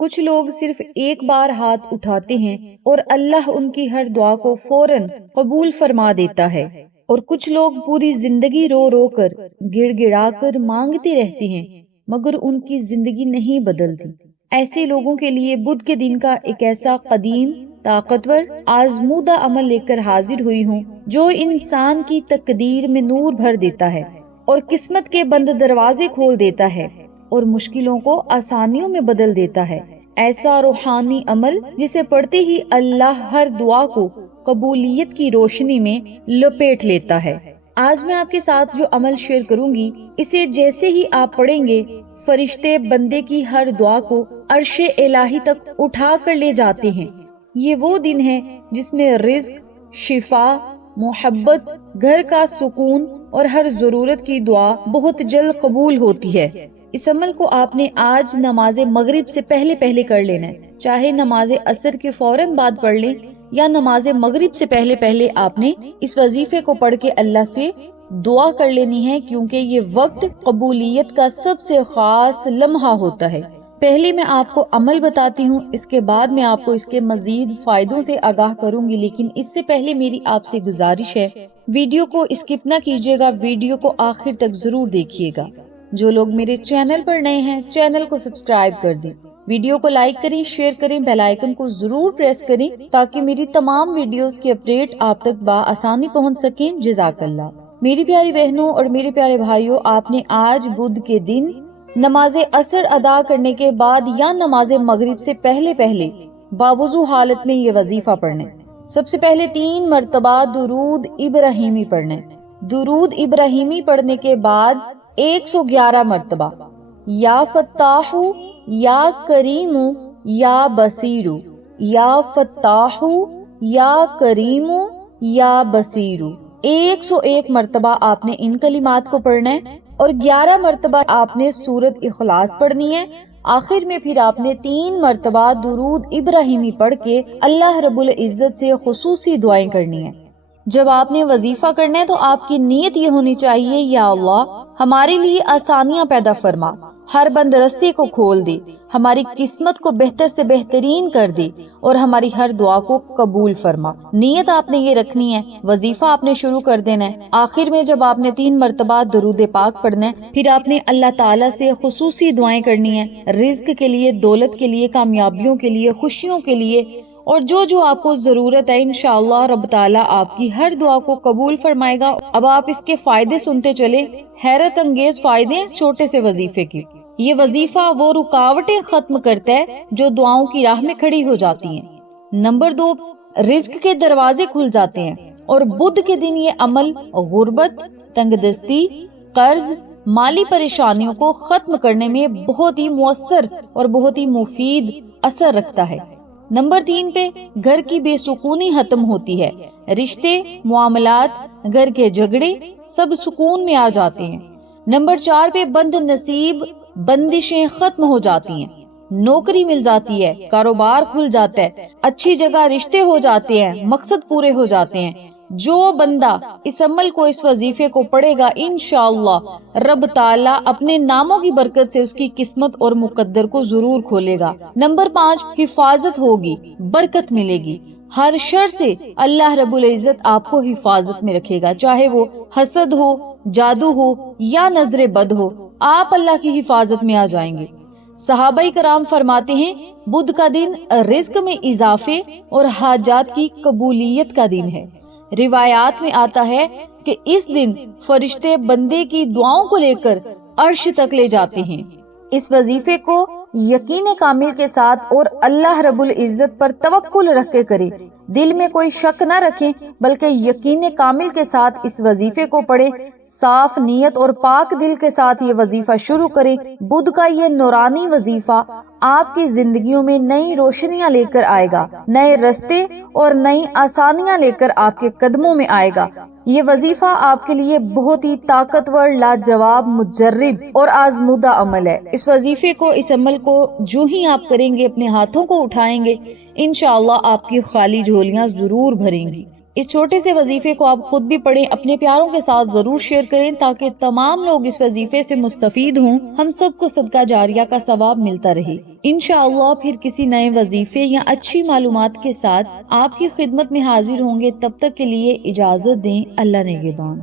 کچھ لوگ صرف ایک بار ہاتھ اٹھاتے ہیں اور اللہ ان کی ہر دعا کو فوراً قبول فرما دیتا ہے، اور کچھ لوگ پوری زندگی رو رو کر گڑ گڑا کر مانگتے رہتے ہیں مگر ان کی زندگی نہیں بدلتی۔ ایسے لوگوں کے لیے بدھ کے دن کا ایک ایسا قدیم، طاقتور، آزمودہ عمل لے کر حاضر ہوئی ہوں جو انسان کی تقدیر میں نور بھر دیتا ہے اور قسمت کے بند دروازے کھول دیتا ہے اور مشکلوں کو آسانیوں میں بدل دیتا ہے۔ ایسا روحانی عمل جسے پڑھتے ہی اللہ ہر دعا کو قبولیت کی روشنی میں لپیٹ لیتا ہے۔ آج میں آپ کے ساتھ جو عمل شیئر کروں گی، اسے جیسے ہی آپ پڑھیں گے، فرشتے بندے کی ہر دعا کو عرش الہی تک اٹھا کر لے جاتے ہیں۔ یہ وہ دن ہے جس میں رزق، شفا، محبت، گھر کا سکون اور ہر ضرورت کی دعا بہت جلد قبول ہوتی ہے۔ اس عمل کو آپ نے آج نماز مغرب سے پہلے کر لینا ہے، چاہے نماز عصر کے فوراً بعد پڑھ لیں یا نماز مغرب سے پہلے آپ نے اس وظیفے کو پڑھ کے اللہ سے دعا کر لینی ہے، کیونکہ یہ وقت قبولیت کا سب سے خاص لمحہ ہوتا ہے۔ پہلے میں آپ کو عمل بتاتی ہوں، اس کے بعد میں آپ کو اس کے مزید فائدوں سے آگاہ کروں گی، لیکن اس سے پہلے میری آپ سے گزارش ہے، ویڈیو کو اسکپ نہ کیجیے گا، ویڈیو کو آخر تک ضرور دیکھیے گا۔ جو لوگ میرے چینل پر نئے ہیں، چینل کو سبسکرائب کر دیں، ویڈیو کو لائک کریں، شیئر کریں، بیل آئیکن کو ضرور پریس کریں تاکہ میری تمام ویڈیوز کی اپڈیٹ آپ تک بآسانی پہنچ سکیں۔ جزاک اللہ۔ میری پیاری بہنوں اور میرے پیارے بھائیوں، آپ نے آج بدھ کے دن نماز عصر ادا کرنے کے بعد یا نماز مغرب سے پہلے باوضو حالت میں یہ وظیفہ پڑھنا ہے۔ سب سے پہلے 3 مرتبہ درود ابراہیمی پڑھنا ہے۔ درود ابراہیمی پڑھنے کے بعد 111 مرتبہ یا فتاح یا کریم یا بصیر، یا فتاح یا کریم یا بصیر، 101 مرتبہ آپ نے ان کلمات کو پڑھنا ہے، اور 11 مرتبہ آپ نے سورۃ اخلاص پڑھنی ہے۔ آخر میں پھر آپ نے 3 مرتبہ درود ابراہیمی پڑھ کے اللہ رب العزت سے خصوصی دعائیں کرنی ہیں۔ جب آپ نے وظیفہ کرنا ہے تو آپ کی نیت یہ ہونی چاہیے، یا اللہ ہمارے لیے آسانیاں پیدا فرما، ہر بند رستے کو کھول دے، ہماری قسمت کو بہتر سے بہترین کر دے اور ہماری ہر دعا کو قبول فرما۔ نیت آپ نے یہ رکھنی ہے، وظیفہ آپ نے شروع کر دینا ہے۔ آخر میں جب آپ نے 3 مرتبہ درود پاک پڑھنا ہے، پھر آپ نے اللہ تعالیٰ سے خصوصی دعائیں کرنی ہیں، رزق کے لیے، دولت کے لیے، کامیابیوں کے لیے، خوشیوں کے لیے، اور جو آپ کو ضرورت ہے، انشاءاللہ رب تعالیٰ آپ کی ہر دعا کو قبول فرمائے گا۔ اب آپ اس کے فائدے سنتے چلیں، حیرت انگیز فائدے ہیں اس چھوٹے سے وظیفے کی۔ یہ وظیفہ وہ رکاوٹیں ختم کرتا ہے جو دعاؤں کی راہ میں کھڑی ہو جاتی ہیں۔ نمبر 2، رزق کے دروازے کھل جاتے ہیں، اور بدھ کے دن یہ عمل غربت، تنگ دستی، قرض، مالی پریشانیوں کو ختم کرنے میں بہت ہی مؤثر اور بہت ہی مفید اثر رکھتا ہے۔ نمبر 3 پہ گھر کی بے سکونی ختم ہوتی ہے، رشتے، معاملات، گھر کے جھگڑے سب سکون میں آ جاتے ہیں۔ نمبر 4 پہ بند نصیب، بندشیں ختم ہو جاتی ہیں، نوکری مل جاتی ہے، کاروبار کھل جاتا ہے، اچھی جگہ رشتے ہو جاتے ہیں، مقصد پورے ہو جاتے ہیں۔ جو بندہ اس عمل کو، اس وظیفے کو پڑھے گا، انشاءاللہ رب تعالیٰ اپنے ناموں کی برکت سے اس کی قسمت اور مقدر کو ضرور کھولے گا۔ نمبر 5، حفاظت ہوگی، برکت ملے گی، ہر شر سے اللہ رب العزت آپ کو حفاظت میں رکھے گا، چاہے وہ حسد ہو، جادو ہو یا نظر بد ہو، آپ اللہ کی حفاظت میں آ جائیں گے۔ صحابہ کرام فرماتے ہیں، بدھ کا دن رزق میں اضافے اور حاجات کی قبولیت کا دن ہے۔ روایات میں آتا ہے کہ اس دن فرشتے بندے کی دعاؤں کو لے کر عرش تک لے جاتے ہیں۔ اس وظیفے کو یقین کامل کے ساتھ اور اللہ رب العزت پر توکل رکھ کے کرے، دل میں کوئی شک نہ رکھیں بلکہ یقین کامل کے ساتھ اس وظیفے کو پڑھے، صاف نیت اور پاک دل کے ساتھ یہ وظیفہ شروع کرے۔ بدھ کا یہ نورانی وظیفہ آپ کی زندگیوں میں نئی روشنیاں لے کر آئے گا، نئے رستے اور نئی آسانیاں لے کر آپ کے قدموں میں آئے گا۔ یہ وظیفہ آپ کے لیے بہت ہی طاقتور، لاجواب، مجرب اور آزمودہ عمل ہے۔ اس وظیفے کو، اس عمل کو جو ہی آپ کریں گے، اپنے ہاتھوں کو اٹھائیں گے، انشاءاللہ آپ کی خالی جھولیاں ضرور بھریں گی۔ اس چھوٹے سے وظیفے کو آپ خود بھی پڑھیں، اپنے پیاروں کے ساتھ ضرور شیئر کریں تاکہ تمام لوگ اس وظیفے سے مستفید ہوں، ہم سب کو صدقہ جاریہ کا ثواب ملتا رہے۔ انشاءاللہ پھر کسی نئے وظیفے یا اچھی معلومات کے ساتھ آپ کی خدمت میں حاضر ہوں گے، تب تک کے لیے اجازت دیں، اللہ نگہبان۔